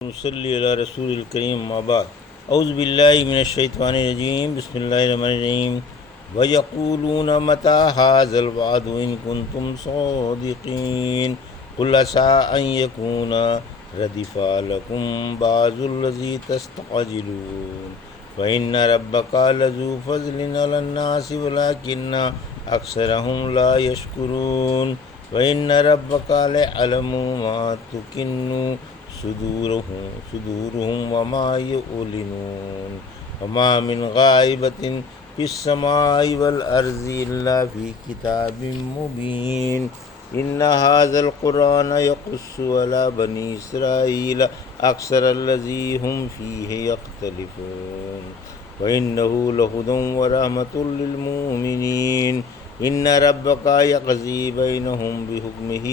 صلی علی رسول الکریم ما بعد اعوذ باللہ من الشیطان الرجیم بسم اللہ الرحمن الرحیم وَيَقُولُونَ مَتَى هَذَا الْوَعْدُ إِن كُنتُمْ صَادِقِينَ قُلْ عَسَىٰ أَن يَكُونَ رَدِفَ لَكُمْ بَعْضُ الَّذِي تَسْتَعْجِلُونَ وَإِنَّ رَبَّكَ لَذُو فَضْلٍ عَلَى النَّاسِ وَلَٰكِنَّ أَكْثَرَهُمْ لَا يَشْكُرُونَ وَإِنَّ رَبَّكَ لَيَعْلَمُ مَا تُكِنُّ صدورهم وما يعلنون وما من غائبة في السماء والأرض إلا في كتاب مبين إن هذا القرآن يقص على بني إسرائيل أكثر الذي هم فيه يختلفون وإنه لهدى ورحمة للمؤمنين إن ربك يقضي بينهم بحكمه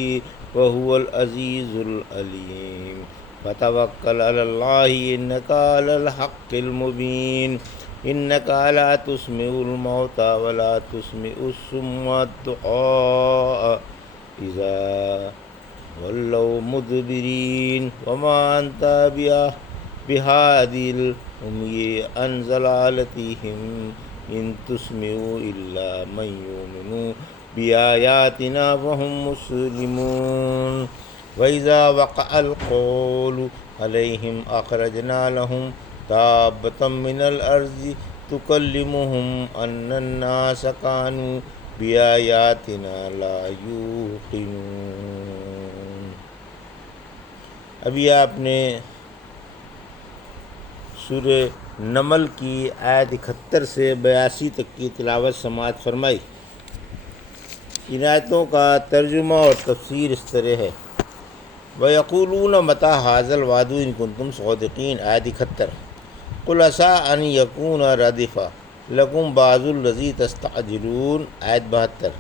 وهو العزيز العليم فتوكل على الله إنك على الحق المبين إنك لا تسمع الموتى ولا تسمع الصم الدعاء إذا ولوا مدبرين وما أنت بهادي العمي عن ضلالتهم إن تسمع إلا من يؤمن بآياتنا فهم مسلمون وإذا وقع القول عليهم أخرجنا لهم دابة من الأرض تكلمهم أن الناس كانوا بآياتنا لا يوقنون۔ ابھی آپ نے سورہ نمل کی آیت 71 سے 82 تک کی تلاوت سماعت فرمائی۔ ان آیتوں کا ترجمہ اور تفسیر اس طرح ہے۔ وَيَقُولُونَ مَتَى هَٰذَا الْوَعْدُ إِن كُنتُمْ صَادِقِينَ آیت 71۔ قُلْ عَسَىٰ أَن يَكُونَ رَدِفَ لَكُمْ بَعْضُ الَّذِي تَسْتَعْجِلُونَ آیت 72۔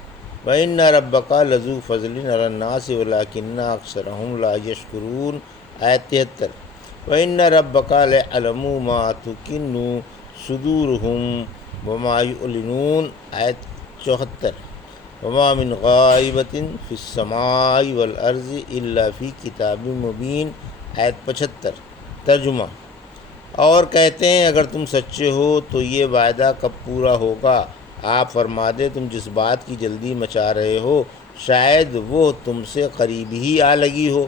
وَإِنَّ رَبَّكَ لَذُو فَضْلٍ عَلَى النَّاسِ وَلَٰكِنَّ أَكْثَرَهُمْ لَا يَشْكُرُونَ آیت 73۔ وَإِنَّ رَبَّكَ لَيَعْلَمُ مَا تُكِنُّ صُدُورُهُمْ وَمَا يُعْلِنُونَ آیت 74۔ وما من غائبة فی السماء والارض الا فی کتاب مبین آیت 75۔ ترجمہ: اور کہتے ہیں اگر تم سچے ہو تو یہ وعدہ کب پورا ہوگا؟ آپ فرما دیں تم جس بات کی جلدی مچا رہے ہو شاید وہ تم سے قریب ہی آ لگی ہو۔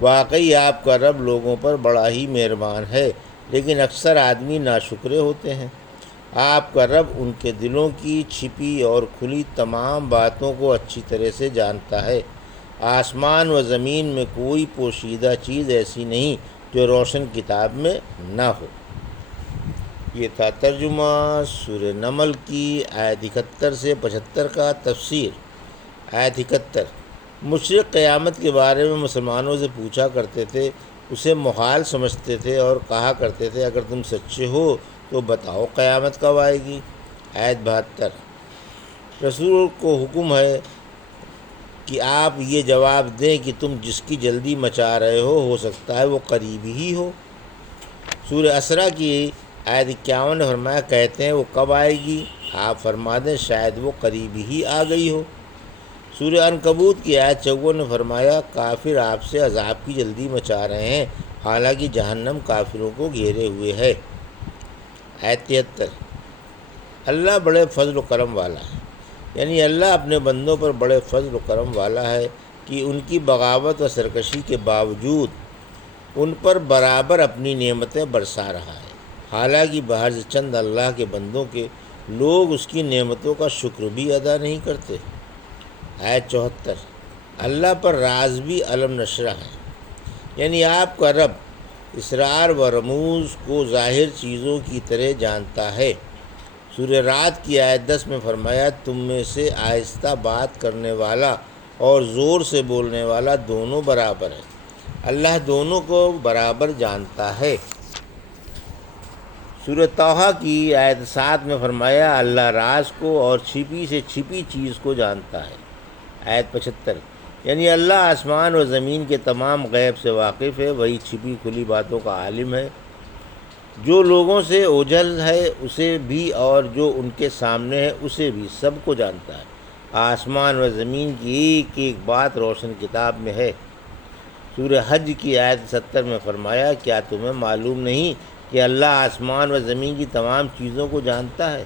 واقعی آپ کا رب لوگوں پر بڑا ہی مہربان ہے لیکن اکثر آدمی ناشکرے ہوتے ہیں۔ آپ کا رب ان کے دلوں کی چھپی اور کھلی تمام باتوں کو اچھی طرح سے جانتا ہے۔ آسمان و زمین میں کوئی پوشیدہ چیز ایسی نہیں جو روشن کتاب میں نہ ہو۔ یہ تھا ترجمہ سورہ نمل کی آیت 71 سے 75 کا تفسیر۔ آیت 71۔ مشرک قیامت کے بارے میں مسلمانوں سے پوچھا کرتے تھے، اسے محال سمجھتے تھے اور کہا کرتے تھے اگر تم سچے ہو تو بتاؤ قیامت کب آئے گی؟ آیت 72۔ رسول کو حکم ہے کہ آپ یہ جواب دیں کہ تم جس کی جلدی مچا رہے ہو سکتا ہے وہ قریب ہی ہو۔ سورہ اسرا کی آیت 51 نے فرمایا کہتے ہیں وہ کب آئے گی؟ آپ فرما دیں شاید وہ قریب ہی آ گئی ہو۔ سورہ عنکبوت کی آیت 54 نے فرمایا کافر آپ سے عذاب کی جلدی مچا رہے ہیں حالانکہ جہنم کافروں کو گھیرے ہوئے ہے۔ آیت 73۔ اللہ بڑے فضل و کرم والا ہے، یعنی اللہ اپنے بندوں پر بڑے فضل و کرم والا ہے کہ ان کی بغاوت و سرکشی کے باوجود ان پر برابر اپنی نعمتیں برسا رہا ہے، حالانکہ بہر سے چند اللہ کے بندوں کے لوگ اس کی نعمتوں کا شکر بھی ادا نہیں کرتے۔ آیت 74۔ اللہ پر راز بھی علم نشرہ ہے، یعنی آپ کا رب اسرار و رموز کو ظاہر چیزوں کی طرح جانتا ہے۔ سورہ رعد کی آیت 10 میں فرمایا تم میں سے آہستہ بات کرنے والا اور زور سے بولنے والا دونوں برابر ہیں، اللہ دونوں کو برابر جانتا ہے۔ سورہ طٰہٰ کی آیت 7 میں فرمایا اللہ راز کو اور چھپی سے چھپی چیز کو جانتا ہے۔ آیت 75۔ یعنی اللہ آسمان و زمین کے تمام غیب سے واقف ہے، وہی چھپی کھلی باتوں کا عالم ہے۔ جو لوگوں سے اوجھل ہے اسے بھی اور جو ان کے سامنے ہے اسے بھی، سب کو جانتا ہے۔ آسمان و زمین کی ایک ایک بات روشن کتاب میں ہے۔ سورہ حج کی آیت 70 میں فرمایا کیا تمہیں معلوم نہیں کہ اللہ آسمان و زمین کی تمام چیزوں کو جانتا ہے،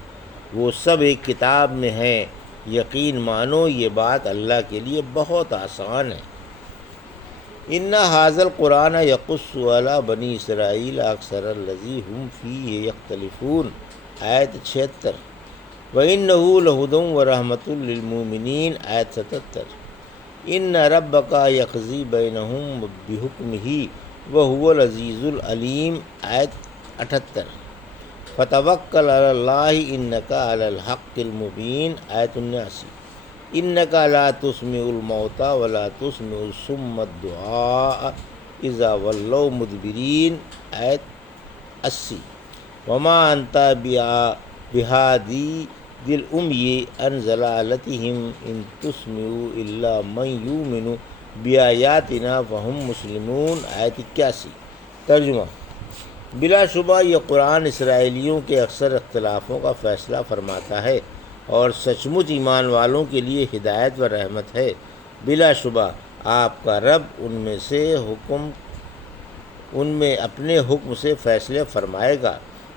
وہ سب ایک کتاب میں ہیں، یقین مانو یہ بات اللہ کے لیے بہت آسان ہے۔ ان ھذا القرآن یقص علی بنی اسرائیل اکثر الذی ھم فیہ یختلفون، آیت 76۔ وَإِنَّهُ لَهُدًى وَرَحْمَةٌ لِّلْمُؤْمِنِينَ، آیت 77۔ ان ربک یقضی بینہم بحکمہ وہو العزیز العلیم، آیت 78۔ فتوکل علی اللہ انک علی الحق المبین، آیت 79۔ انک لا تسمع الموتى ولا تسمع الصم الدعاء اذا ولوا مدبرین، آیت 80۔ وما انت بہادی العمی عن ضلالتہم ان تسمع الا من یؤمن بآیاتنا فہم مسلمون، آیت 81۔ ترجمہ: بلا شبہ یہ قرآن اسرائیلیوں کے اکثر اختلافوں کا فیصلہ فرماتا ہے اور سچ مچ ایمان والوں کے لیے ہدایت و رحمت ہے۔ بلا شبہ آپ کا رب ان میں اپنے حکم سے فیصلے فرمائے گا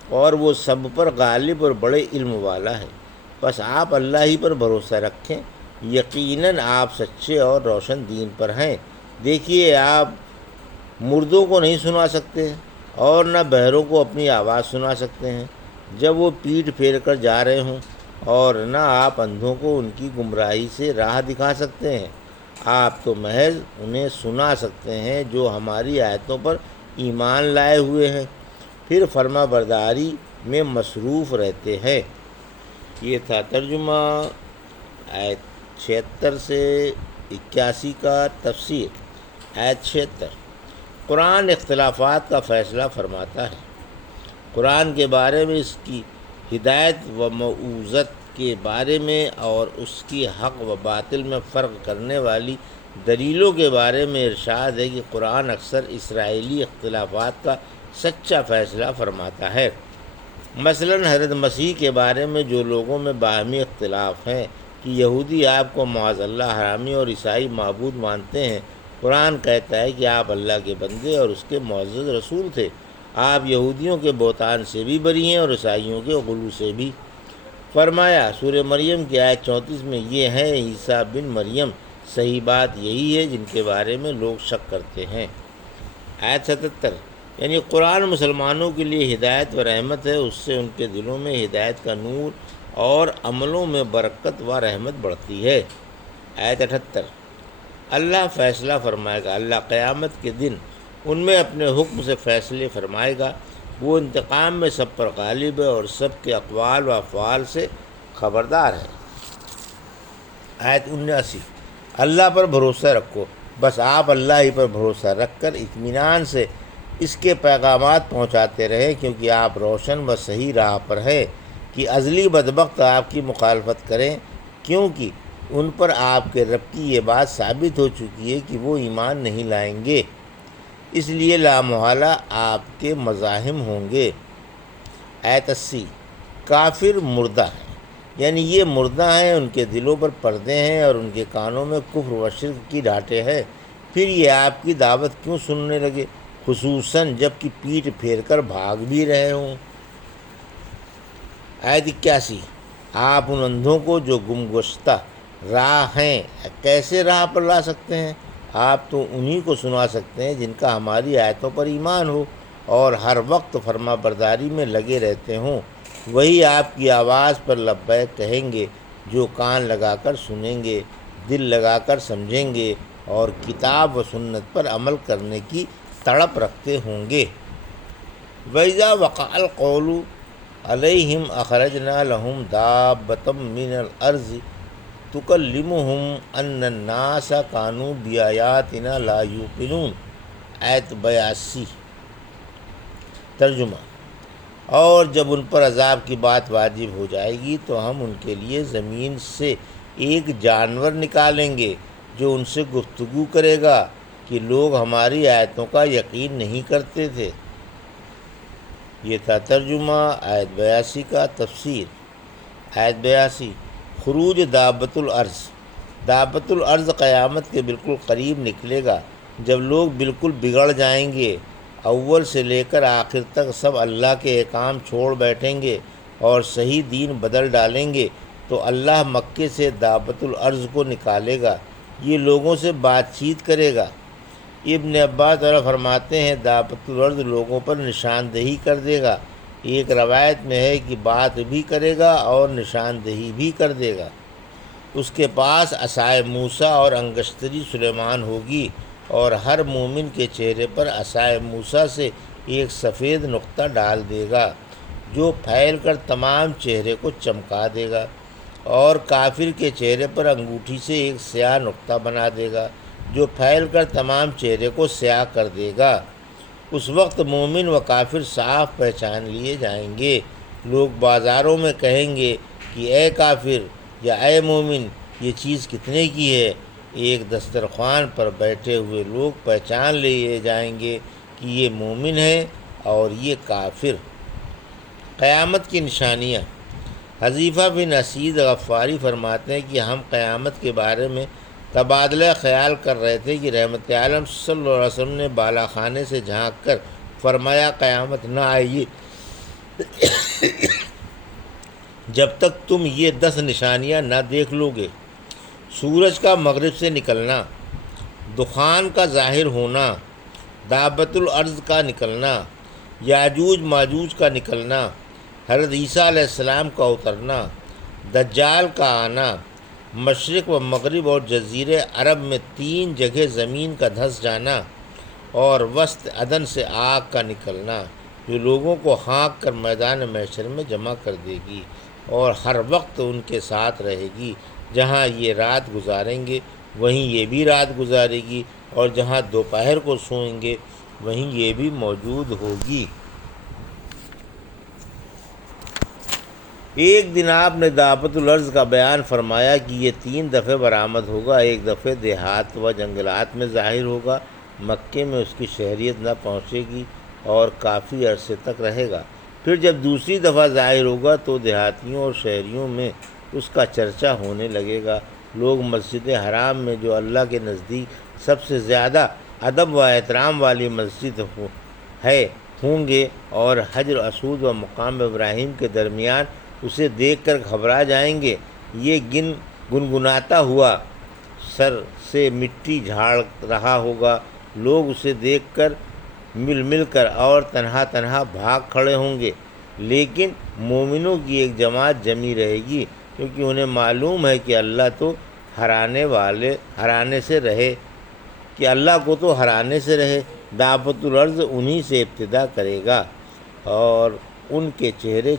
اور وہ سب پر غالب اور بڑے علم والا ہے۔ بس آپ اللہ ہی پر بھروسہ رکھیں، یقیناً آپ سچے اور روشن دین پر ہیں۔ دیکھیے، آپ مردوں کو نہیں سنا سکتے اور نہ بہروں کو اپنی آواز سنا سکتے ہیں جب وہ پیٹھ پھیر کر جا رہے ہوں، اور نہ آپ اندھوں کو ان کی گمراہی سے راہ دکھا سکتے ہیں۔ آپ تو محض انہیں سنا سکتے ہیں جو ہماری آیتوں پر ایمان لائے ہوئے ہیں، پھر فرما برداری میں مصروف رہتے ہیں۔ یہ تھا ترجمہ آیت 76 سے 81 کا تفسیر۔ آیت 76۔ قرآن اختلافات کا فیصلہ فرماتا ہے۔ قرآن کے بارے میں، اس کی ہدایت و موعظت کے بارے میں اور اس کی حق و باطل میں فرق کرنے والی دلیلوں کے بارے میں ارشاد ہے کہ قرآن اکثر اسرائیلی اختلافات کا سچا فیصلہ فرماتا ہے۔ مثلاً حضرت مسیح کے بارے میں جو لوگوں میں باہمی اختلاف ہیں کہ یہودی آپ کو معاذ اللہ حرامی اور عیسائی معبود مانتے ہیں، قرآن کہتا ہے کہ آپ اللہ کے بندے اور اس کے معزز رسول تھے۔ آپ یہودیوں کے بہتان سے بھی بری ہیں اور عیسائیوں کے غلو سے بھی۔ فرمایا سورہ مریم کی آیت 34 میں، یہ ہیں عیسیٰ بن مریم، صحیح بات یہی ہے جن کے بارے میں لوگ شک کرتے ہیں۔ آیت 77۔ یعنی قرآن مسلمانوں کے لیے ہدایت و رحمت ہے، اس سے ان کے دلوں میں ہدایت کا نور اور عملوں میں برکت و رحمت بڑھتی ہے۔ آیت 78۔ اللہ فیصلہ فرمائے گا، اللہ قیامت کے دن ان میں اپنے حکم سے فیصلے فرمائے گا، وہ انتقام میں سب پر غالب ہے اور سب کے اقوال و افعال سے خبردار ہے۔ آیت 79۔ اللہ پر بھروسہ رکھو، بس آپ اللہ ہی پر بھروسہ رکھ کر اطمینان سے اس کے پیغامات پہنچاتے رہیں، کیونکہ آپ روشن و صحیح راہ پر ہیں کہ ازلی بدبخت آپ کی مخالفت کریں، کیونکہ ان پر آپ کے رب کی یہ بات ثابت ہو چکی ہے کہ وہ ایمان نہیں لائیں گے، اس لیے لامحالہ آپ کے مزاحم ہوں گے۔ آیت 80۔ کافر مردہ ہیں، یعنی یہ مردہ ہیں، ان کے دلوں پر پردے ہیں اور ان کے کانوں میں کفر و شرک کی ڈھاٹیں ہیں، پھر یہ آپ کی دعوت کیوں سننے لگے، خصوصاً جب کہ پیٹھ پھیر کر بھاگ بھی رہے ہوں۔ آیت 81۔ آپ ان اندھوں کو جو گمگشتہ راہ ہیں کیسے راہ پر لا سکتے ہیں؟ آپ تو انہی کو سنا سکتے ہیں جن کا ہماری آیتوں پر ایمان ہو اور ہر وقت فرما برداری میں لگے رہتے ہوں، وہی آپ کی آواز پر لبیک کہیں گے، جو کان لگا کر سنیں گے، دل لگا کر سمجھیں گے اور کتاب و سنت پر عمل کرنے کی تڑپ رکھتے ہوں گے۔ وَإِذَا وَقَعَ الْقَوْلُ عَلَيْهِمْ أَخْرَجْنَا لَهُمْ دَابَّةً مِّنَ الْأَرْضِ تُكَلِّمُهُمْ أَنَّ النَّاسَ كَانُوا بِآيَاتِنَا لَا يُوقِنُونَ۔ آیت 82۔ ترجمہ: اور جب ان پر عذاب کی بات واجب ہو جائے گی تو ہم ان کے لیے زمین سے ایک جانور نکالیں گے جو ان سے گفتگو کرے گا کہ لوگ ہماری آیتوں کا یقین نہیں کرتے تھے۔ یہ تھا ترجمہ آیت 82 کا تفسیر۔ آیت 82۔ خروج دابۃ الارض۔ دابۃ الارض قیامت کے بالکل قریب نکلے گا جب لوگ بالکل بگڑ جائیں گے، اول سے لے کر آخر تک سب اللہ کے احکام چھوڑ بیٹھیں گے اور صحیح دین بدل ڈالیں گے، تو اللہ مکے سے دعوت الارض کو نکالے گا، یہ لوگوں سے بات چیت کرے گا۔ ابن عباس اور فرماتے ہیں دعوت الارض لوگوں پر نشاندہی کر دے گا۔ ایک روایت میں ہے کہ بات بھی کرے گا اور نشاندہی بھی کر دے گا۔ اس کے پاس عصائے موسیٰ اور انگشتری سلیمان ہوگی، اور ہر مومن کے چہرے پر عصائے موسیٰ سے ایک سفید نقطہ ڈال دے گا جو پھیل کر تمام چہرے کو چمکا دے گا، اور کافر کے چہرے پر انگوٹھی سے ایک سیاہ نقطہ بنا دے گا جو پھیل کر تمام چہرے کو سیاہ کر دے گا۔ اس وقت مومن و کافر صاف پہچان لیے جائیں گے۔ لوگ بازاروں میں کہیں گے کہ اے کافر یا اے مومن، یہ چیز کتنے کی ہے؟ ایک دسترخوان پر بیٹھے ہوئے لوگ پہچان لیے جائیں گے کہ یہ مومن ہے اور یہ کافر۔ قیامت کی نشانیاں۔ حذیفہ بن اسید غفاری فرماتے ہیں کہ ہم قیامت کے بارے میں تبادلہ خیال کر رہے تھے کہ رحمت عالم صلی اللہ علیہ وسلم نے بالا خانے سے جھانک کر فرمایا قیامت نہ آئے گی جب تک تم یہ 10 نشانیاں نہ دیکھ لو گے: سورج کا مغرب سے نکلنا، دخان کا ظاہر ہونا، دابۃ الارض کا نکلنا، یاجوج ماجوج کا نکلنا، حضرت عیسیٰ علیہ السلام کا اترنا، دجال کا آنا، مشرق و مغرب اور جزیرے عرب میں 3 جگہ زمین کا دھنس جانا، اور وسط عدن سے آگ کا نکلنا جو لوگوں کو ہانک کر میدان محشر میں جمع کر دے گی اور ہر وقت ان کے ساتھ رہے گی۔ جہاں یہ رات گزاریں گے وہیں یہ بھی رات گزارے گی، اور جہاں دوپہر کو سوئیں گے وہیں یہ بھی موجود ہوگی۔ ایک دن آپ نے دعوت الارض کا بیان فرمایا کہ یہ 3 دفعے برآمد ہوگا۔ ایک دفعہ دیہات و جنگلات میں ظاہر ہوگا، مکے میں اس کی شہریت نہ پہنچے گی اور کافی عرصے تک رہے گا۔ پھر جب دوسری دفعہ ظاہر ہوگا تو دیہاتیوں اور شہریوں میں اس کا چرچا ہونے لگے گا۔ لوگ مسجد حرام میں، جو اللہ کے نزدیک سب سے زیادہ ادب و احترام والی مسجد ہوں گے، اور حجر اسود و مقام ابراہیم کے درمیان اسے دیکھ کر گھبرا جائیں گے۔ یہ گنگناتا ہوا سر سے مٹی جھاڑ رہا ہوگا۔ لوگ اسے دیکھ کر مل کر اور تنہا تنہا بھاگ کھڑے ہوں گے، لیکن مومنوں کی ایک جماعت جمی رہے گی، کیونکہ انہیں معلوم ہے کہ اللہ کو تو ہرانے سے رہے۔ دعوت الارض انہی سے ابتدا کرے گا اور ان کے چہرے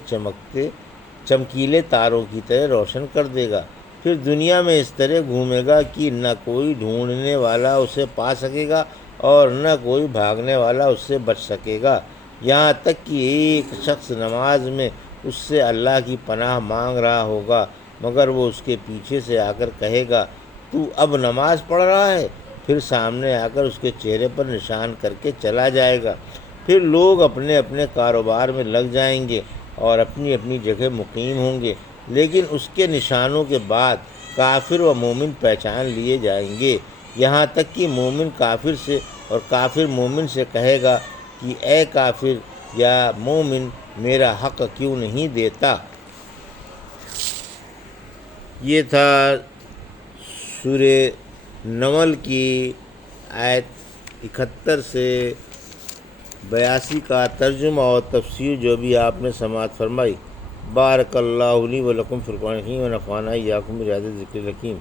چمکیلے تاروں کی طرح روشن کر دے گا۔ پھر دنیا میں اس طرح گھومے گا کہ نہ کوئی ڈھونڈنے والا اسے پا سکے گا اور نہ کوئی بھاگنے والا اس سے بچ سکے گا، یہاں تک کہ ایک شخص نماز میں اس سے اللہ کی پناہ مانگ رہا ہوگا، مگر وہ اس کے پیچھے سے آ کر کہے گا تو اب نماز پڑھ رہا ہے، پھر سامنے آ کر اس کے چہرے پر نشان کر کے چلا جائے گا۔ پھر لوگ اپنے اپنے کاروبار میں لگ جائیں گے اور اپنی اپنی جگہ مقیم ہوں گے، لیکن اس کے نشانوں کے بعد کافر و مومن پہچان لیے جائیں گے، یہاں تک کہ مومن کافر سے اور کافر مومن سے کہے گا کہ اے کافر یا مومن، میرا حق کیوں نہیں دیتا۔ یہ تھا سورہ نمل کی آیت 71 سے 82 کا ترجمہ اور تفسیر جو بھی آپ نے سماعت فرمائی۔ بارک اللہ لی و لکم فی القرآن الحکیم و نفعنی ایاکم بہذا الذکر الحکیم۔